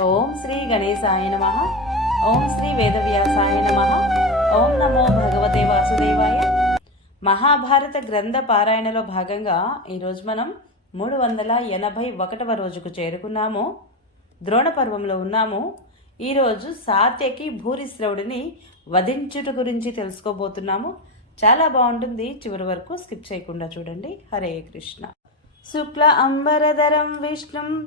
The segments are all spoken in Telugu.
ఓం శ్రీ గణేశాయ నమ. ఓం శ్రీ వేదవ్యాసాయ నమ. ఓం నమో భగవతే వాసుదేవాయ. మహాభారత గ్రంథ పారాయణలో భాగంగా ఈరోజు మనం మూడు వందల ఎనభై ఒకటవ రోజుకు చేరుకున్నాము. ద్రోణ పర్వంలో ఉన్నాము. ఈరోజు సాత్యకి భూరిశ్రవుడిని వధించుట గురించి తెలుసుకోబోతున్నాము. చాలా బాగుంటుంది. చివరి వరకు స్కిప్ చేయకుండా చూడండి. హరే కృష్ణ. శుక్ల అంబరధరం విష్ణుం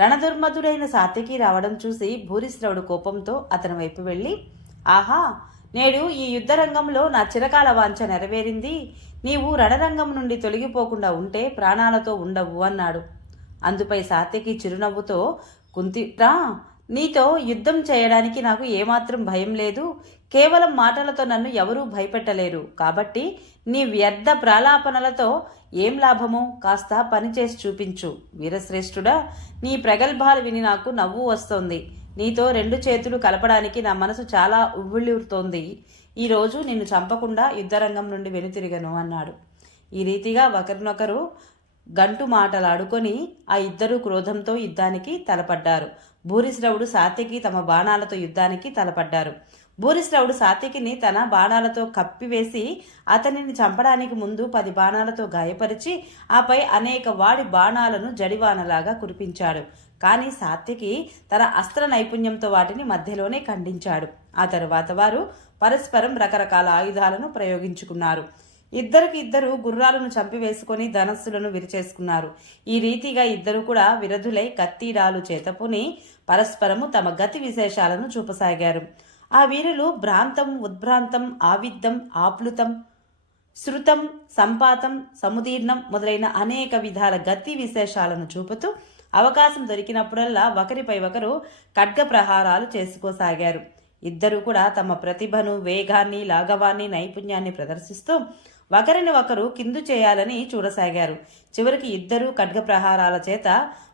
రణదుర్మధుడైన సాత్యకి రావడం చూసి భూరిశ్రవుడు కోపంతో అతని వైపు వెళ్ళి ఆహా నేడు ఈ యుద్ధరంగంలో నా చిరకాల వాంఛ నెరవేరింది. నీవు రణరంగం నుండి తొలగిపోకుండా ఉంటే ప్రాణాలతో ఉండవు అన్నాడు. అందుపై సాత్యకి చిరునవ్వుతో కుంతిరా నీతో యుద్ధం చేయడానికి నాకు ఏమాత్రం భయం లేదు. కేవలం మాటలతో నన్ను ఎవరూ భయపెట్టలేరు. కాబట్టి నీ వ్యర్థ ప్రాలాపనలతో ఏం లాభము? కాస్త పనిచేసి చూపించు. వీరశ్రేష్ఠుడా నీ ప్రగల్భాలు విని నాకు నవ్వు వస్తోంది. నీతో రెండు చేతులు కలపడానికి నా మనసు చాలా ఉవ్విళ్ళూరుతోంది. ఈరోజు నిన్ను చంపకుండా యుద్ధరంగం నుండి వెనుతిరిగను అన్నాడు. ఈ రీతిగా ఒకరినొకరు గంటు మాటలాడుకొని ఆ ఇద్దరు క్రోధంతో యుద్ధానికి తలపడ్డారు. భూరిశ్రవుడు సాత్యకి తమ బాణాలతో యుద్ధానికి తలపడ్డారు. భూరిశ్రవుడు సాత్యకిని తన బాణాలతో కప్పివేసి అతనిని చంపడానికి ముందు పది బాణాలతో గాయపరిచి ఆపై అనేక వాడి బాణాలను జడివానలాగా కురిపించాడు. కానీ సాత్యకి తన అస్త్ర నైపుణ్యంతో వాటిని మధ్యలోనే ఖండించాడు. ఆ తరువాత వారు పరస్పరం రకరకాల ఆయుధాలను ప్రయోగించుకున్నారు. ఇద్దరికి ఇద్దరు గుర్రాలను చంపివేసుకొని ధనస్సులను విరిచేసుకున్నారు. ఈ రీతిగా ఇద్దరు కూడా విరధులై కత్తిడాలు చేతపుని పరస్పరము తమ గతి విశేషాలను చూపసాగారు. ఆ వీరులు భ్రాంతం ఉద్భ్రాంతం ఆవిద్దం ఆప్లుతం శృతం సంపాతం సముదీర్ణం మొదలైన అనేక విధాల గతి విశేషాలను చూపుతూ అవకాశం దొరికినప్పుడల్లా ఒకరిపై ఒకరు ఖడ్గ ప్రహారాలు చేసుకోసాగారు. ఇద్దరు కూడా తమ ప్రతిభను వేగాన్ని లాఘవాన్ని నైపుణ్యాన్ని ప్రదర్శిస్తూ ఒకరిని ఒకరు కిందు చేయాలని చూడసాగారు. చివరికి ఇద్దరు ఖడ్గ ప్రహారాల చేత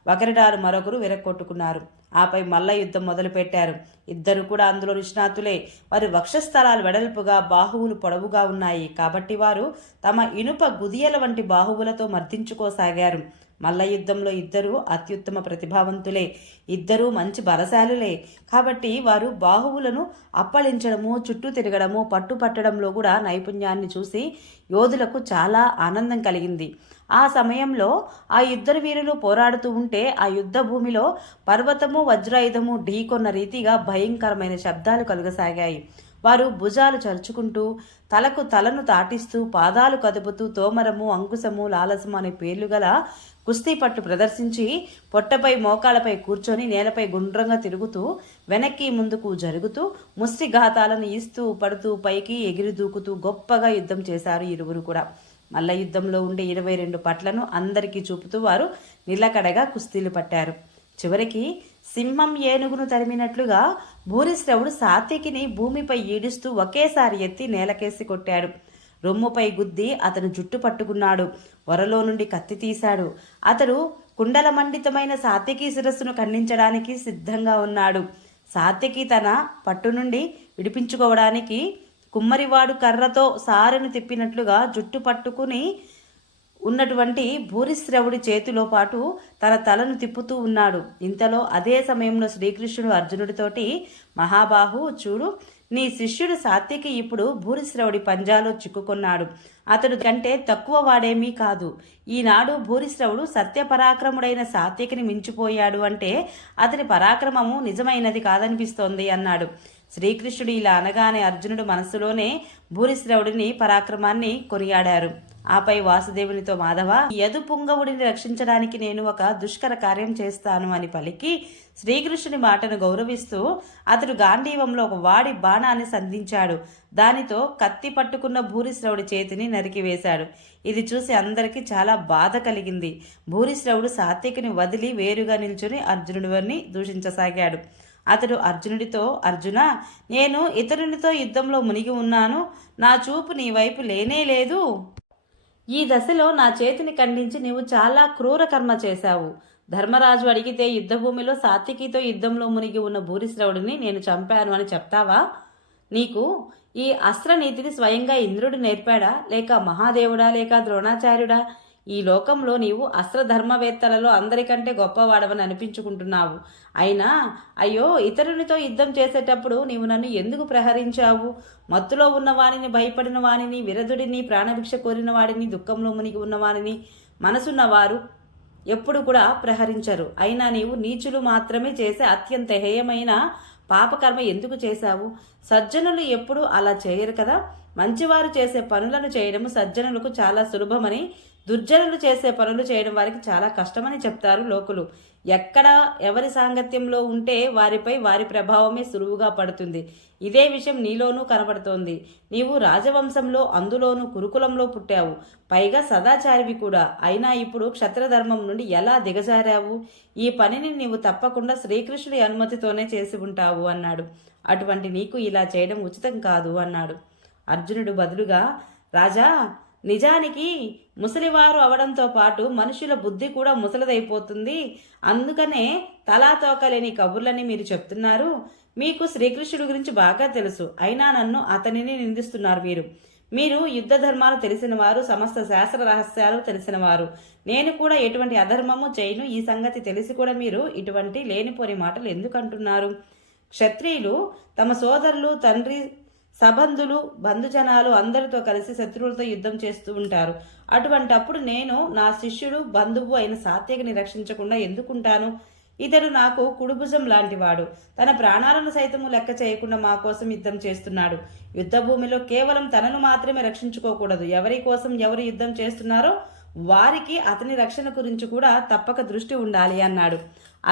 ఒకరిడారు మరొకరు విరక్కొట్టుకున్నారు. ఆపై మల్ల యుద్ధం మొదలుపెట్టారు. ఇద్దరు కూడా అందులో నిష్ణాతులే. వారి వక్షస్థలాలు వెడల్పుగా బాహువులు పొడవుగా ఉన్నాయి. కాబట్టి వారు తమ ఇనుప గుదియల వంటి బాహువులతో మర్దించుకోసాగారు. మల్ల యుద్ధంలో ఇద్దరు అత్యుత్తమ ప్రతిభావంతులే. ఇద్దరూ మంచి బలశాలులే. కాబట్టి వారు బాహువులను అప్పళించడము చుట్టూ తిరగడము పట్టుపట్టడంలో కూడా నైపుణ్యాన్ని చూసి యోధులకు చాలా ఆనందం కలిగింది. ఆ సమయంలో ఆ ఇద్దరు వీరులు పోరాడుతూ ఉంటే ఆ యుద్ధ భూమిలో పర్వతము వజ్రాయుధము ఢీకొన్న రీతిగా భయంకరమైన శబ్దాలు కలుగసాగాయి. వారు భుజాలు చరుచుకుంటూ తలకు తలను తాటిస్తూ పాదాలు కదుపుతూ తోమరము అంకుశము లాలసము అనే పేర్లు గల కుస్తీ పట్టు ప్రదర్శించి పొట్టపై మోకాలపై కూర్చొని నేలపై గుండ్రంగా తిరుగుతూ వెనక్కి ముందుకు జరుగుతూ ముష్టి ఘాతాలను ఇస్తూ పడుతూ పైకి ఎగిరి దూకుతూ గొప్పగా యుద్ధం చేశారు ఇరువురు కూడా. మల్ల యుద్ధంలో ఉండే ఇరవై రెండు పట్లను అందరికీ చూపుతూ వారు నిలకడగా కుస్తీలు పట్టారు. చివరికి సింహం ఏనుగును తరిమినట్లుగా భూరిశ్రవుడు సాత్యకిని భూమిపై ఈడుస్తూ ఒకేసారి ఎత్తి నేలకేసి కొట్టాడు. రొమ్ముపై గుద్ది అతను జుట్టు పట్టుకున్నాడు. వరలో నుండి కత్తి తీశాడు. అతడు కుండలమండితమైన సాత్యకి శిరస్సును ఖండించడానికి సిద్ధంగా ఉన్నాడు. సాత్యకి తన పట్టు నుండి విడిపించుకోవడానికి కుమ్మరివాడు కర్రతో సారెను తిప్పినట్లుగా జుట్టు పట్టుకుని ఉన్నటువంటి భూరిశ్రవుడి చేతిలో పాటు తన తలను తిప్పుతూ ఉన్నాడు. ఇంతలో అదే సమయంలో శ్రీకృష్ణుడు అర్జునుడితోటి మహాబాహు చూడు నీ శిష్యుడు సాత్యకి ఇప్పుడు భూరిశ్రవుడి పంజాలో చిక్కుకున్నాడు. అతడు కంటే తక్కువ వాడేమీ కాదు. ఈనాడు భూరిశ్రవుడు సత్యపరాక్రముడైన సాత్యకిని మించిపోయాడు అంటే అతని పరాక్రమము నిజమైనది కాదనిపిస్తోంది అన్నాడు. శ్రీకృష్ణుడు ఇలా అనగానే అర్జునుడు మనస్సులోనే భూరిశ్రవుడిని పరాక్రమాన్ని కొనియాడారు. ఆపై వాసుదేవునితో మాధవ యదు పుంగవుడిని రక్షించడానికి నేను ఒక దుష్కర కార్యం చేస్తాను అని పలికి శ్రీకృష్ణుని మాటను గౌరవిస్తూ అతడు గాంధీవంలో ఒక వాడి బాణాన్ని సంధించాడు. దానితో కత్తి పట్టుకున్న భూరిశ్రవుడి చేతిని నరికివేశాడు. ఇది చూసి అందరికీ చాలా బాధ కలిగింది. భూరిశ్రవుడు సాత్వికుని వదిలి వేరుగా నిల్చుని అర్జునుడిని దూషించసాగాడు. అతడు అర్జునుడితో అర్జున నేను ఇతరునితో యుద్ధంలో మునిగి ఉన్నాను. నా చూపు నీ వైపు లేనే లేదు. ఈ దశలో నా చేతిని ఖండించి నీవు చాలా క్రూర కర్మ చేశావు. ధర్మరాజు అడిగితే యుద్ధభూమిలో సాత్వికితో యుద్ధంలో మునిగి ఉన్న భూరిశ్రవుడిని నేను చంపాను అని చెప్తావా? నీకు ఈ అస్త్రనీతిని స్వయంగా ఇంద్రుడు నేర్పాడా? లేక మహాదేవుడా? లేక ద్రోణాచార్యుడా? ఈ లోకంలో నీవు అస్త్రధర్మవేత్తలలో అందరికంటే గొప్పవాడవని అనిపించుకుంటున్నావు. అయినా అయ్యో ఇతరునితో యుద్ధం చేసేటప్పుడు నీవు నన్ను ఎందుకు ప్రహరించావు? మత్తులో ఉన్న వానిని భయపడిన వానిని విరదుడిని ప్రాణభిక్ష కోరిన వాడిని దుఃఖంలో మునిగి ఉన్నవానిని మనసున్నవారు ఎప్పుడు కూడా ప్రహరించరు. అయినా నీవు నీచులు మాత్రమే చేసే అత్యంత హేయమైన పాపకర్మ ఎందుకు చేశావు? సజ్జనులు ఎప్పుడు అలా చేయరు కదా? మంచివారు చేసే పనులను చేయడం సజ్జనులకు చాలా సులభమని దుర్జనులు చేసే పనులు చేయడం వారికి చాలా కష్టమని చెప్తారు లోకులు. ఎక్కడ ఎవరి సాంగత్యంలో ఉంటే వారిపై వారి ప్రభావమే సులువుగా పడుతుంది. ఇదే విషయం నీలోనూ కనబడుతోంది నీవు రాజవంశంలో అందులోనూ కురుకులంలో పుట్టావు. పైగా సదాచారివి కూడా. అయినా ఇప్పుడు క్షత్రధర్మం నుండి ఎలా దిగజారావు? ఈ పనిని నీవు తప్పకుండా శ్రీకృష్ణుడి అనుమతితోనే చేసి ఉంటావు అన్నాడు. అటువంటి నీకు ఇలా చేయడం ఉచితం కాదు అన్నాడు. అర్జునుడు బదులుగా రాజా నిజానికి ముసలివారు అవడంతో పాటు మనుషుల బుద్ధి కూడా ముసలిదైపోతుంది. అందుకనే తలా తోకలేని కబుర్లని మీరు చెప్తున్నారు. మీకు శ్రీకృష్ణుడి గురించి బాగా తెలుసు. అయినా నన్ను అతనిని నిందిస్తున్నారు మీరు. మీరు యుద్ధ ధర్మాలు తెలిసిన వారు సమస్త శాస్త్ర రహస్యాలు తెలిసిన వారు నేను కూడా ఎటువంటి అధర్మము చేయను. ఈ సంగతి తెలిసి కూడా మీరు ఇటువంటి లేనిపోని మాటలు ఎందుకు అంటున్నారు క్షత్రియులు తమ సోదరులు తండ్రి సబంధులు బంధుజనాలు అందరితో కలిసి శత్రువులతో యుద్ధం చేస్తూ ఉంటారు. అటువంటప్పుడు నేను నా శిష్యుడు బంధువు అయిన సాత్యకిని రక్షించకుండా ఎందుకుంటాను? ఇతడు నాకు కుడుభుజం లాంటివాడు. తన ప్రాణాలను సైతము లెక్క చేయకుండా మా కోసం యుద్ధం చేస్తున్నాడు. యుద్ధ భూమిలో కేవలం తనను మాత్రమే రక్షించుకోకూడదు. ఎవరి కోసం ఎవరు యుద్ధం చేస్తున్నారో వారికి అతని రక్షణ గురించి కూడా తప్పక దృష్టి ఉండాలి అన్నాడు.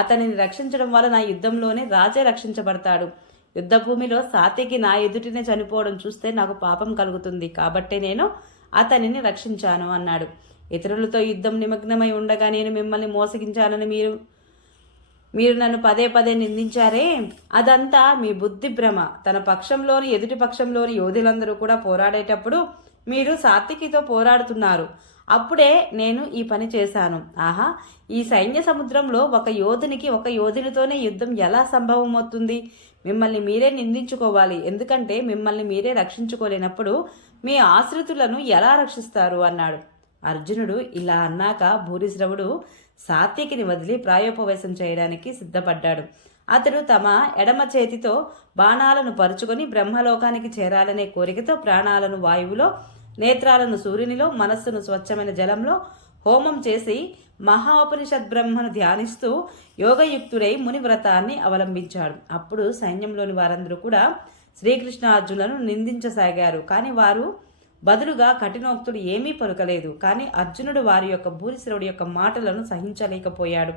అతనిని రక్షించడం వలన యుద్ధంలోనే రాజే రక్షించబడతాడు. యుద్ధభూమిలో సాతికి నా ఎదుటినే చనిపోవడం చూస్తే నాకు పాపం కలుగుతుంది. కాబట్టే నేను అతనిని రక్షించాను అన్నాడు. ఇతరులతో యుద్ధం నిమగ్నమై ఉండగా నేను మిమ్మల్ని మోసగించానని మీరు మీరు నన్ను పదే పదే నిందించారే? అదంతా మీ బుద్ధి భ్రమ. తన పక్షంలోని ఎదుటి పక్షంలోని యోధులందరూ కూడా పోరాడేటప్పుడు మీరు సాత్వికితో పోరాడుతున్నారు. అప్పుడే నేను ఈ పని చేశాను. ఆహా ఈ సైన్య సముద్రంలో ఒక యోధునికి ఒక యోధునితోనే యుద్ధం ఎలా సంభవమవుతుంది? మిమ్మల్ని మీరే నిందించుకోవాలి. ఎందుకంటే మిమ్మల్ని మీరే రక్షించుకోలేనప్పుడు మీ ఆశ్రితులను ఎలా రక్షిస్తారు? అన్నాడు. అర్జునుడు ఇలా అన్నాక భూరిశ్రవుడు సాత్యకిని వదిలి ప్రాయోపవేశం చేయడానికి సిద్ధపడ్డాడు. అతడు తమ ఎడమ చేతితో బాణాలను పరుచుకొని బ్రహ్మలోకానికి చేరాలనే కోరికతో ప్రాణాలను వాయువులో నేత్రాలను సూర్యునిలో మనస్సును స్వచ్ఛమైన జలంలో హోమం చేసి మహాపనిషద్ బ్రహ్మను ధ్యానిస్తూ యోగయుక్తుడై ముని వ్రతాన్ని అవలంబించాడు. అప్పుడు సైన్యంలోని వారందరూ కూడా శ్రీకృష్ణ అర్జునులను నిందించసాగారు. కానీ వారు బదులుగా కఠినోక్తుడు ఏమీ పలుకలేదు. కానీ అర్జునుడు వారి యొక్క భూరిశ్రవుడి యొక్క మాటలను సహించలేకపోయాడు.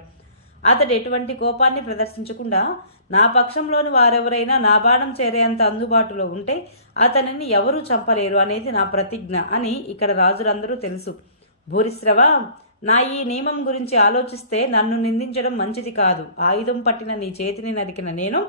అతడు ఎటువంటి కోపాన్ని ప్రదర్శించకుండా నా పక్షంలోని వారెవరైనా నా బాణం చేరేంత అందుబాటులో ఉంటే అతనిని ఎవరూ చంపలేరు అనేది నా ప్రతిజ్ఞ అని ఇక్కడ రాజులందరూ తెలుసు. భూరిశ్రవ నా ఈ నియమం గురించి ఆలోచిస్తే నన్ను నిందించడం మంచిది కాదు. ఆయుధం పట్టిన నీ చేతిని నరికిన నేను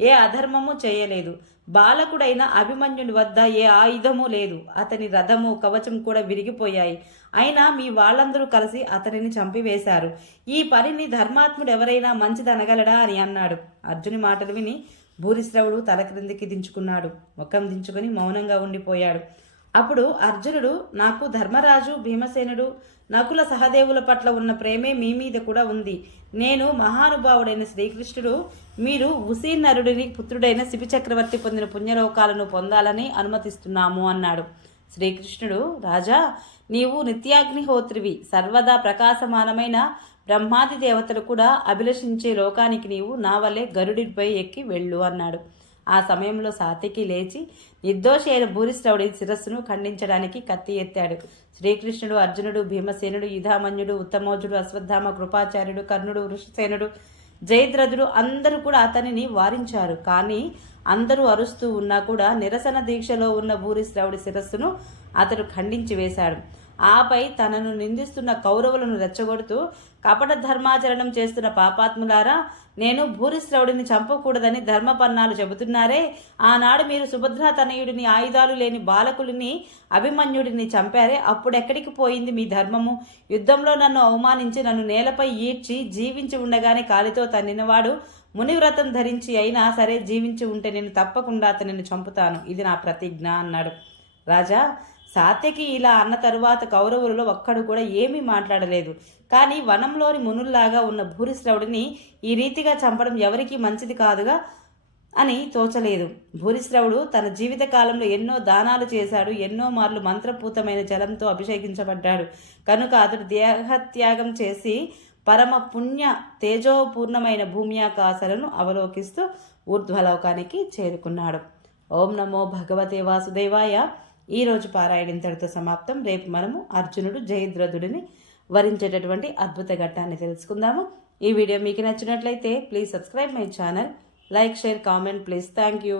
ఏ అధర్మము చేయలేదు. బాలకుడైన అభిమన్యుడి వద్ద ఏ ఆయుధము లేదు. అతని రథము కవచం కూడా విరిగిపోయాయి. అయినా మీ వాళ్ళందరూ కలిసి అతనిని చంపివేశారు. ఈ పనిని ధర్మాత్ముడు ఎవరైనా మంచిదనగలడా అని అన్నాడు. అర్జుని మాటలు విని భూరిశ్రవుడు తల క్రిందికి దించుకున్నాడు. ముఖం దించుకుని మౌనంగా ఉండిపోయాడు. అప్పుడు అర్జునుడు నాకు ధర్మరాజు భీమసేనుడు నకుల సహదేవుల పట్ల ఉన్న ప్రేమే మీ మీద కూడా ఉంది. నేను మహానుభావుడైన శ్రీకృష్ణుడు. మీరు ఉసీనరుడిని పుత్రుడైన శిబిచక్రవర్తి పొందిన పుణ్యలోకాలను పొందాలని అనుమతిస్తున్నాము అన్నాడు. శ్రీకృష్ణుడు రాజా నీవు నిత్యాగ్నిహోత్రివి. సర్వదా ప్రకాశమానమైన బ్రహ్మాది దేవతలు కూడా అభిలషించే లోకానికి నీవు నా వల్లే గరుడిపై ఎక్కి వెళ్ళు అన్నాడు. ఆ సమయంలో సాతికి లేచి నిర్దోషి అయిన భూరిశ్రవుడి శిరస్సును ఖండించడానికి కత్తి ఎత్తాడు. శ్రీకృష్ణుడు అర్జునుడు భీమసేనుడు యుధామన్యుడు ఉత్తమోజుడు అశ్వత్థామ కృపాచార్యుడు కర్ణుడు ఋషిసేనుడు జయద్రథుడు అందరూ కూడా అతనిని వారించారు. కానీ అందరూ అరుస్తూ ఉన్నా కూడా నిరసన దీక్షలో ఉన్న భూరిశ్రవుడి శిరస్సును అతడు ఖండించి వేశాడు. ఆపై తనను నిందిస్తున్న కౌరవులను రెచ్చగొడుతూ కపట ధర్మాచరణం చేస్తున్న పాపాత్ములారా నేను భూరిశ్రవుడిని చంపకూడదని ధర్మపన్నాలు చెబుతున్నారే. ఆనాడు మీరు సుభద్రా తనయుడిని ఆయుధాలు లేని బాలకుడిని అభిమన్యుడిని చంపారే. అప్పుడెక్కడికి పోయింది మీ ధర్మము? యుద్ధంలో నన్ను అవమానించి నన్ను నేలపై ఈడ్చి జీవించి ఉండగానే కాలితో తన్నినవాడు మునివ్రతం ధరించి అయినా సరే జీవించి ఉంటే నేను తప్పకుండా అతనిని చంపుతాను. ఇది నా ప్రతిజ్ఞ అన్నాడు. రాజా సాత్యకి ఇలా అన్న తరువాత కౌరవులలో ఒక్కడు కూడా ఏమీ మాట్లాడలేదు. కానీ వనంలోని మునుల్లాగా ఉన్న భూరిశ్రవుడిని ఈ రీతిగా చంపడం ఎవరికీ మంచిది కాదుగా అని తోచలేదు. భూరిశ్రవుడు తన జీవిత కాలంలో ఎన్నో దానాలు చేశాడు ఎన్నో మార్లు మంత్రపూతమైన జలంతో అభిషేకించబడ్డాడు. కనుక అతడు దేహత్యాగం చేసి పరమ పుణ్య తేజోపూర్ణమైన భూమ్యాకాశాలను అవలోకిస్తూ ఊర్ధ్వలోకానికి చేరుకున్నాడు. ఓం నమో భగవతే వాసుదేవాయ. ఈరోజు పారాయణ ఇంతటితో సమాప్తం. రేపు మనము అర్జునుడు జయద్రథుడిని వరించేటటువంటి అద్భుత ఘట్టాన్ని తెలుసుకుందాము. ఈ వీడియో మీకు నచ్చినట్లయితే please subscribe my channel. Like share comment. Please thank you.